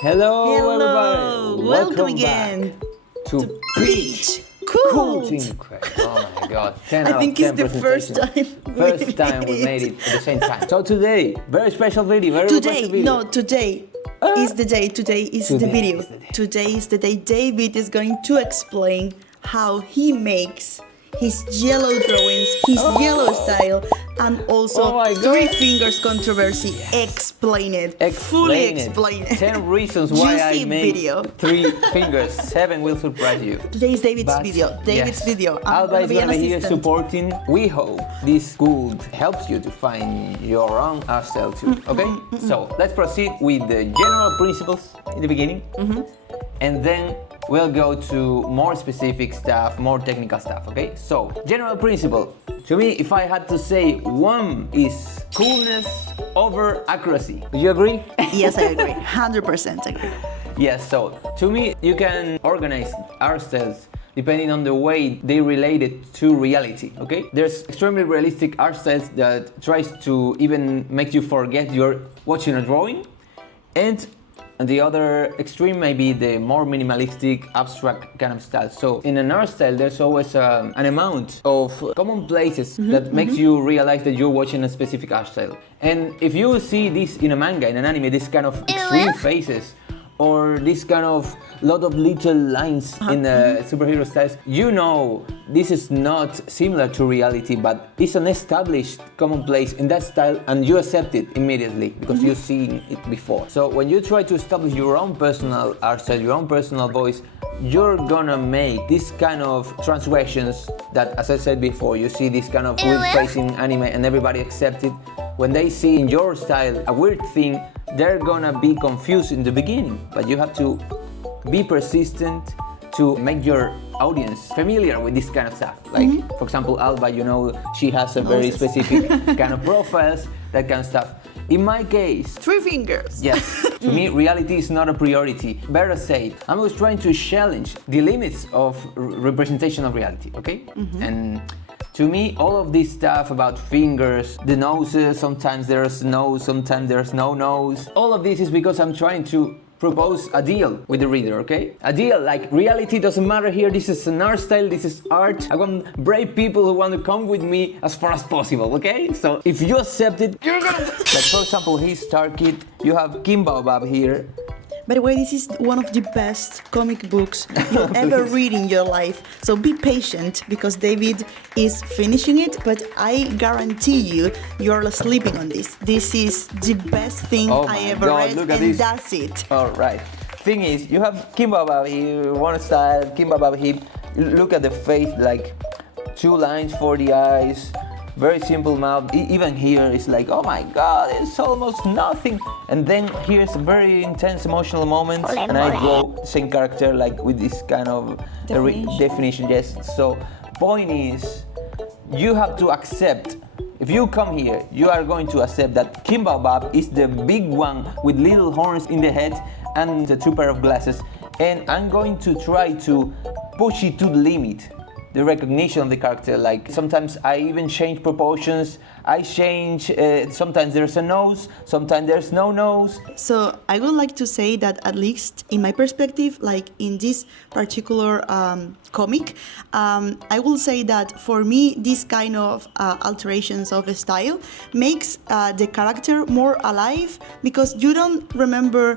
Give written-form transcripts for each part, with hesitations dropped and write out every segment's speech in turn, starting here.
Hello, Hello, everybody. welcome again to Peach Cool Cult. Team Crack. Oh my God, 10 I out think of it's 10 the first presentation. time First time we made it at the same time. So today, very special video, very Today, requested video. no, today is the day. Today is the Today video. is the day. Today is the day David is going to explain how he makes his yellow drawings, his yellow style, and also Oh my God. three fingers controversy. Explain it. Fully explain it. 10 reasons why Juicy I made video. 3 fingers. 7 will surprise you. Today is David's But, video. David's yes, video. I'm Alba gonna is be an gonna be here assistant. supporting. We hope this could help you to find your own art style too. Okay? So let's proceed with the general principles in the beginning, and then we'll go to more specific stuff, more technical stuff. Okay? So general principle. To me, if I had to say one is coolness over accuracy. Do you agree? Yes, I agree. 100% agree. Yes, so to me, you can organize art styles depending on the way they relate it to reality, okay? There's extremely realistic art styles that tries to even make you forget you're watching a drawing, and the other extreme may be the more minimalistic, abstract kind of style. So in an art style, there's always an amount of commonplaces that makes you realize that you're watching a specific art style. And if you see this in a manga, in an anime, this kind of extreme faces, or this kind of lot of little lines in superhero styles, you know this is not similar to reality, but it's an established commonplace in that style, and you accept it immediately because you've seen it before. So when you try to establish your own personal art style, your own personal voice, you're gonna make this kind of transgressions that, as I said before, you see this kind of weird face in anime and everybody accepts it. When they see in your style a weird thing, they're gonna be confused in the beginning, but you have to be persistent to make your audience familiar with this kind of stuff. Like, for example, Alba, you know, she has a very specific kind of profiles, that kind of stuff. In my case, 3 fingers. yes, to me, reality is not a priority. Better say, I was trying to challenge the limits of representation of reality, okay? And to me, all of this stuff about fingers, the noses, sometimes there's nose, sometimes there's no nose. All of this is because I'm trying to propose a deal with the reader, okay? A deal, like reality doesn't matter here, this is an art style, this is art. I want brave people who want to come with me as far as possible, okay? So if you accept it, you're gonna... Like for example, he's Star Kid, you have Kim Baobab here. By the way, this is one of the best comic books you'll ever read in your life. So be patient because David is finishing it, but I guarantee you, you're sleeping on this. This is the best thing Oh I my ever God, read, look at and this. that's it. All right. Thing is, you have Kim Baobab here, one style, Kim Baobab here. Look at the face, like 2 lines for the eyes. Very simple mouth. Even here it's like, oh my God, it's almost nothing. And then here's a very intense emotional moment, and I go same character, like with this kind of definition. Yes. So point is, you have to accept. If you come here, you are going to accept that Kim Baobab is the big one with little horns in the head and the 2 pair of glasses, and I'm going to try to push it to the limit. The recognition of the character, like sometimes I even change proportions, I change, sometimes there's a nose, sometimes there's no nose. So I would like to say that, at least in my perspective, like in this particular comic, I will say that for me, this kind of alterations of style makes the character more alive, because you don't remember,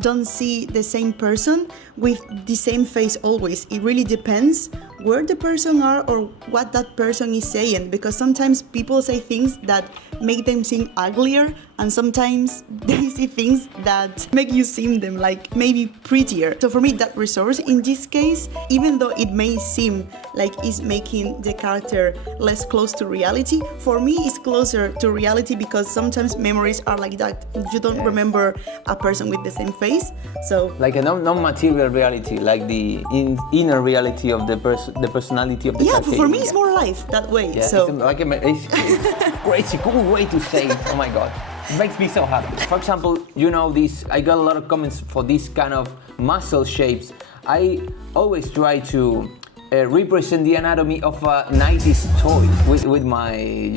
don't see the same person with the same face always. It really depends where the person are or what that person is saying, because sometimes people say things that make them seem uglier, and sometimes they say things that make you seem them like maybe prettier. So for me, that resource in this case, even though it may seem like it's making the character less close to reality, for me it's closer to reality, because sometimes memories are like that. You don't remember a person with the same face. So like a non-material reality, like the inner reality of the personality of the character. for me it's more life that way. Yeah, so it's crazy cool way to say it. Oh my God, it makes me so happy. For example, you know this, I got a lot of comments for this kind of muscle shapes. I always try to represent the anatomy of a 90s toy with my,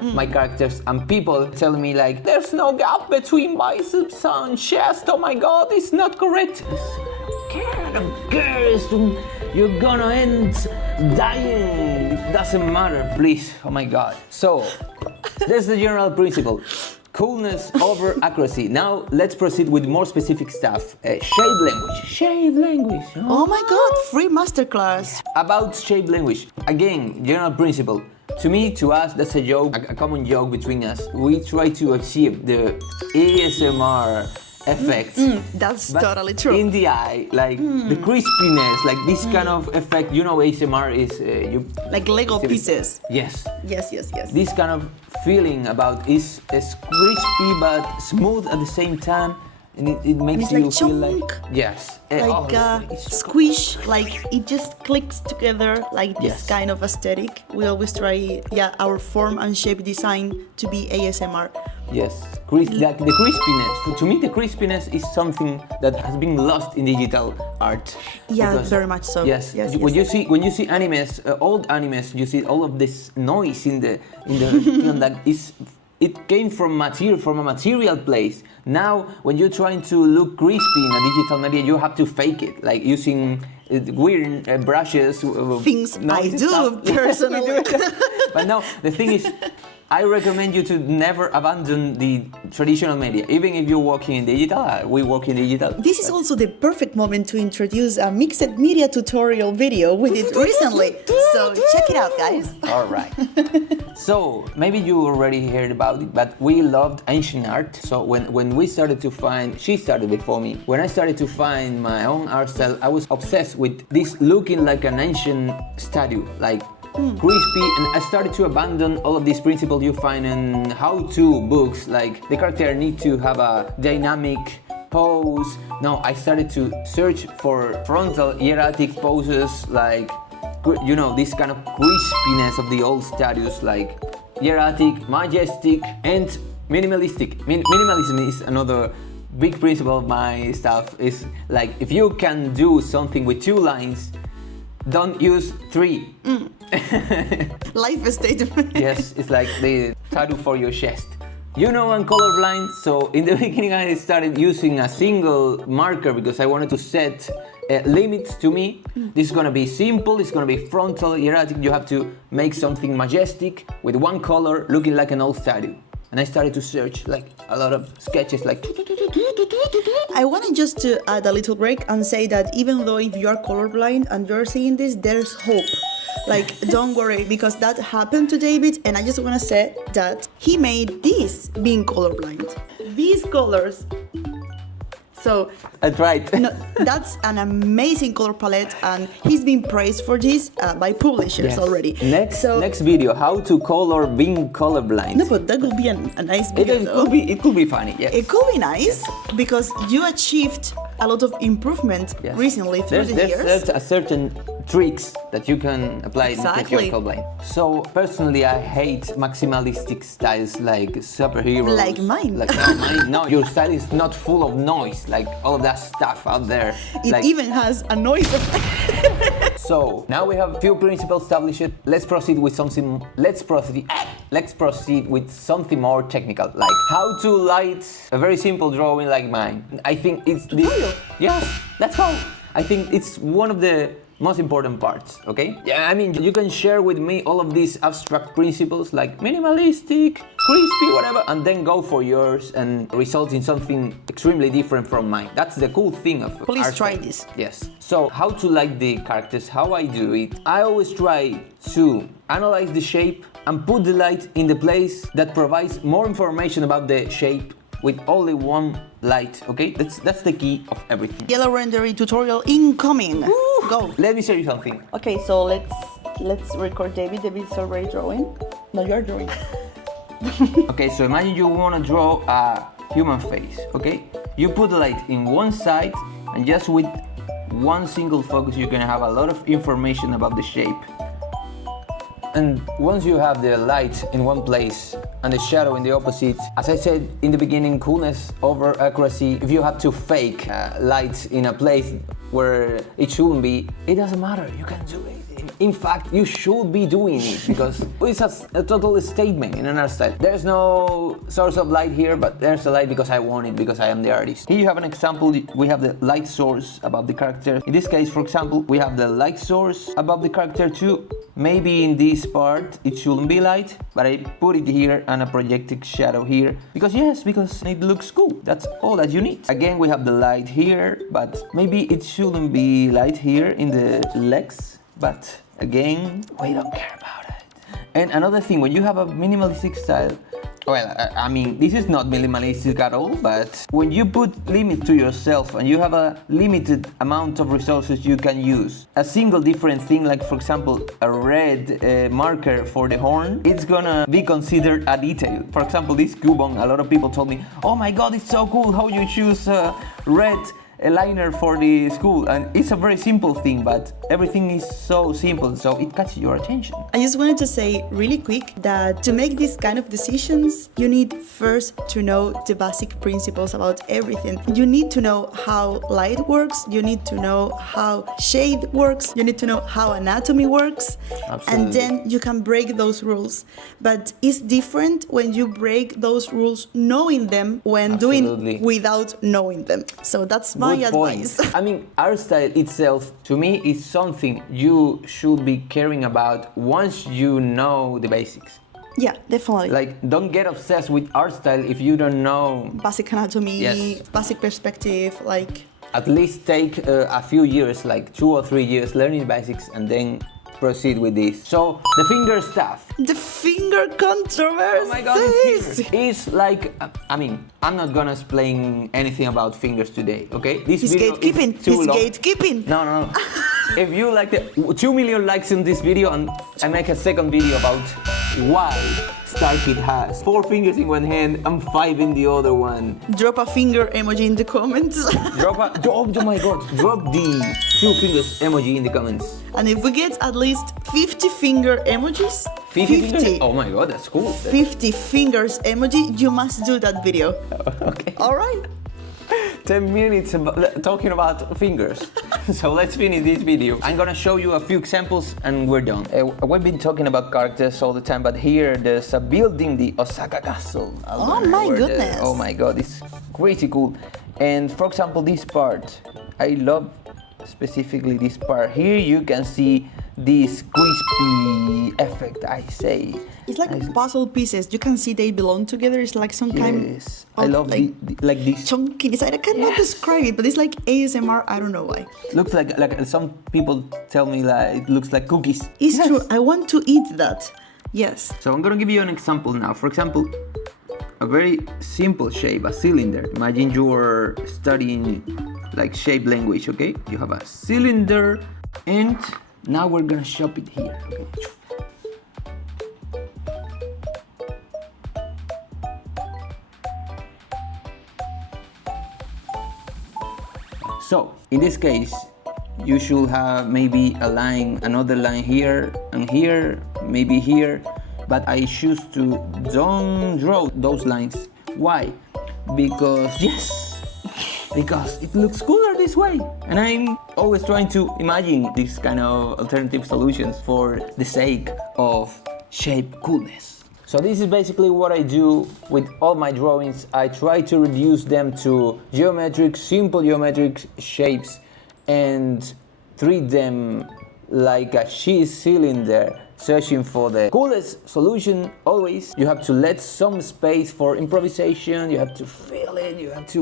my characters, and people tell me like, there's no gap between biceps and chest, oh my god, it's not correct. I don't care, you're gonna end dying, it doesn't matter, please, oh my god. So, that's the general principle. Coolness over accuracy. Now let's proceed with more specific stuff. Shape language. Shape language. Oh my god, free masterclass. About shape language. Again, general principle. To me, to us, that's a joke, a common joke between us. We try to achieve the ASMR effect. That's but totally true. In the eye, like the crispiness, like this kind of effect. ASMR is like Lego pieces. Yes. Yes. This kind of feeling about is crispy but smooth at the same time, and it makes you like feel chunk, like yes, squish, like it just clicks together, like this Yes. kind of aesthetic. We always try, our form and shape design to be ASMR. Yes, like the crispiness. To me, the crispiness is something that has been lost in digital art. Yeah, Because- very much so. Yes. Yes. When you see animes, old animes, you see all of this noise in the film that it came from a material place. Now, when you're trying to look crispy in a digital media, you have to fake it, like using weird brushes. Things I do stuff. personally. But no, the thing is, I recommend you to never abandon the traditional media, even if you're working in digital. We work in digital. This is also the perfect moment to introduce a mixed media tutorial video we did recently. So check it out, guys. All right. So maybe you already heard about it, but we loved ancient art. So when we started to find, she started before me. When I started to find my own art style, I was obsessed with this looking like an ancient statue, like crispy, and I started to abandon all of these principles you find in how-to books, like the character need to have a dynamic pose. No, I started to search for frontal hieratic poses, like this kind of crispiness of the old statues, like hieratic, majestic, and minimalistic. Minimalism is another big principle of my stuff. Is like, if you can do something with 2 lines, don't use 3. Life statement. Yes, it's like the tattoo for your chest. I'm colorblind, so in the beginning I started using a single marker because I wanted to set limits to me. This is gonna be simple, it's gonna be frontal, hieratic. You have to make something majestic with 1 color looking like an old statue. And I started to search like a lot of sketches, like I wanted just to add a little break and say that even though if you are colorblind and you're seeing this, there's hope. Like, don't worry, because that happened to David, and I just want to say that he made this being colorblind. These colors. So I tried. no, that's an amazing color palette, and he's been praised for this by publishers Yes. already. Next video, how to color being colorblind. No, but that could be a nice video. though. It could be funny. Yes. It could be nice because you achieved a lot of improvement Yes. recently through the years. There's a certain tricks that you can apply in case Exactly. you're colorblind. So personally, I hate maximalistic styles like superheroes. Like mine. No, your style is not full of noise, like all of that stuff out there. It even has a noise effect. So now we have a few principles established. Let's proceed with something. Let's proceed with something more technical, like how to light a very simple drawing like mine. I think it's this. Yes, let's go. I think it's one of the most important parts, okay? Yeah, I mean, you can share with me all of these abstract principles like minimalistic, crispy, whatever, and then go for yours and result in something extremely different from mine. That's the cool thing of Please art try style. this. Yes. So, how to like the characters, how I do it. I always try to analyze the shape and put the light in the place that provides more information about the shape with only 1 light, okay? That's the key of everything. Yellow rendering tutorial incoming. Go. Let me show you something. Okay, so let's record David. David's already drawing. No, you're drawing. Okay, so imagine you want to draw a human face, okay? You put the light in one side, and just with 1 single focus, you're gonna have a lot of information about the shape. And once you have the light in one place and the shadow in the opposite, as I said in the beginning, coolness over accuracy. If you have to fake light in a place where it shouldn't be, it doesn't matter, you can do it. In fact, you should be doing it because it's a total statement in an art style. There's no source of light here, but there's a light because I want it, because I am the artist. Here you have an example. We have the light source above the character. In this case, for example, we have the light source above the character too. Maybe in this part it shouldn't be light, but I put it here and a projected shadow here because it looks cool. That's all that you need. Again, we have the light here, but maybe it shouldn't be light here in the legs, but again, we don't care about it. And another thing, when you have a minimalistic style, well, I mean, this is not minimalistic at all, but when you put limits to yourself and you have a limited amount of resources you can use, a single different thing, like for example, a red marker for the horn, it's gonna be considered a detail. For example, this coupon, a lot of people told me, oh my god, it's so cool how you choose red liner for the school, and it's a very simple thing, but everything is so simple, so it catches your attention. I just wanted to say really quick that to make these kind of decisions, you need first to know the basic principles about everything. You need to know how light works, you need to know how shade works, you need to know how anatomy works. Absolutely. And then you can break those rules. But it's different when you break those rules knowing them when Absolutely. doing without knowing them. So that's my advice. I mean, art style itself, to me, is something you should be caring about once you know the basics. Yeah, definitely. Like, don't get obsessed with art style if you don't know. Basic anatomy, Yes. basic perspective, like... At least take a few years, like 2 or 3 years, learning the basics and then proceed with this. So, the finger stuff. The finger controversy! Oh my god, it's here. It's like, I mean, I'm not gonna explain anything about fingers today, okay? This He's video gatekeeping. is too He's long. gatekeeping. No. If you like the 2 million likes in this video, and I make a second video about why StarKid has 4 fingers in one hand and 5 in the other one. Drop a finger emoji in the comments. Oh my god, drop the 2 fingers emoji in the comments. And if we get at least 50 finger emojis, 50 fingers? Oh my god, that's cool. 50 fingers emoji, you must do that video. Okay. Alright? 10 minutes talking about fingers. So let's finish this video. I'm gonna show you a few examples and we're done. We've been talking about characters all the time, but here there's a building, the Osaka Castle. Oh my goodness. Oh my god, it's crazy cool. And for example, this part, I love specifically this part. Here you can see this crispy effect, I say. It's like puzzle pieces. You can see they belong together. It's like some kind Yes, of I love like this. chunky inside. I cannot describe it, but it's like ASMR. I don't know why. Looks like some people tell me like it looks like cookies. It's Yes. true. I want to eat that. Yes. So I'm gonna give you an example now. For example, a very simple shape, a cylinder. Imagine you're studying like shape language, okay? You have a cylinder, and now we're gonna shop it here, okay? So, in this case, you should have maybe a line, another line here and here, maybe here, but I choose to don't draw those lines. Why? Because because it looks cooler this way, and I'm always trying to imagine these kind of alternative solutions for the sake of shape coolness. So this is basically what I do with all my drawings. I try to reduce them to simple geometric shapes and treat them like a cheese cylinder, searching for the coolest solution. Always you have to let some space for improvisation, you have to feel it,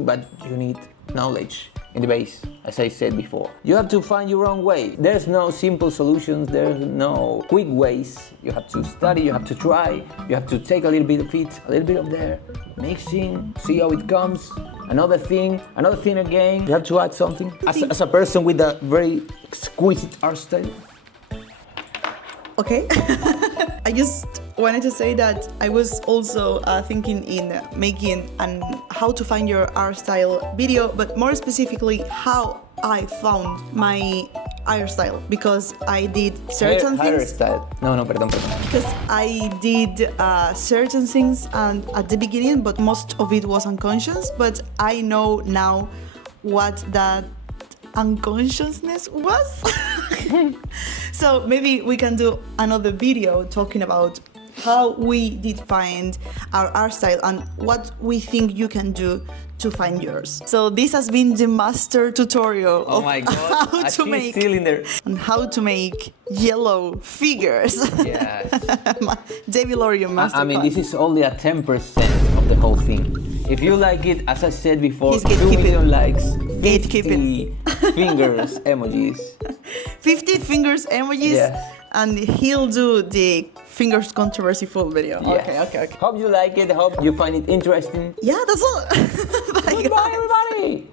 but you need knowledge in the base, as I said before. You have to find your own way. There's no simple solutions, there's no quick ways. You have to study, you have to try, you have to take a little bit of it, a little bit of there, mixing, see how it comes. Another thing again, you have to add something. As a person with a very exquisite art style. Okay. I just wanted to say that I was also thinking in making an how to find your art style video, but more specifically how I found my art style, because I did certain things. Hairstyle. No, perdón. Because I did certain things at the beginning, but most of it was unconscious. But I know now what that unconsciousness was. So maybe we can do another video talking about how we did find our art style and what we think you can do to find yours. So this has been the master tutorial Oh of my god, how to make still in there. and how to make yellow figures. Yes. Devilorium masterclass. I mean, this is only a 10% of the whole thing. If you like it, as I said before, He's 2 gatekeeping. million likes, 50 Gatekeeping. fingers emojis. 50 fingers emojis, Yeah. and he'll do the fingers controversy full video. Yes. Okay. Hope you like it. Hope you find it interesting. Yeah, that's all. Bye, Goodbye, guys. everybody.